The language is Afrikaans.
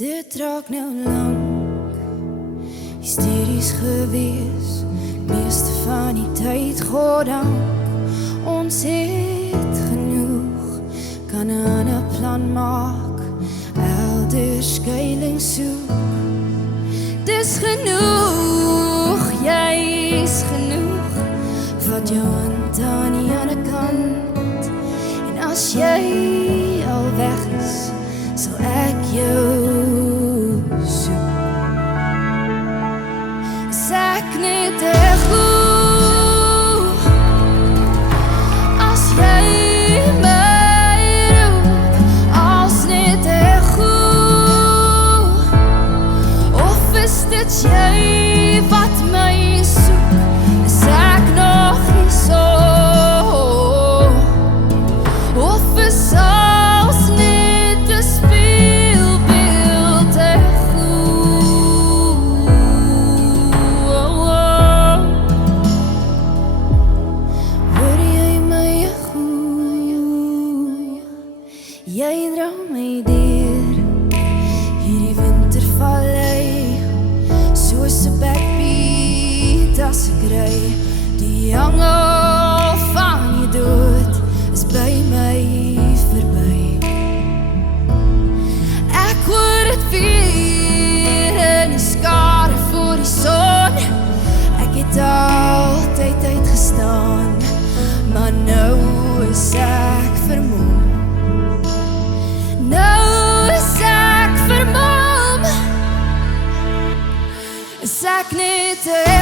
Dit raak nou lang die studies gewees, meeste van die tyd goddank. Ons het genoeg, kan 'n ander plan maak, elders skuilings soek. Dis genoeg, jy's genoeg, vat jou hand aan die ander kant. En as jy al weg is, sal ek jou soek. Is ek net te goed as jy my roep, als net te goed, of is dit jy wat my soek? Is ek nog nie so, of is als net te speelbeeld te goed? Word jy my goed? Jy dra my deur hierdie wintervallei, soos 'n backbeat as ek ry. Die angel van die dood is by my verby. Ek hoor het weer in die skare voor die son. Ek het altyd uitgestaan, maar nou is ek vermoe. Nou is ek vermom, is ek net te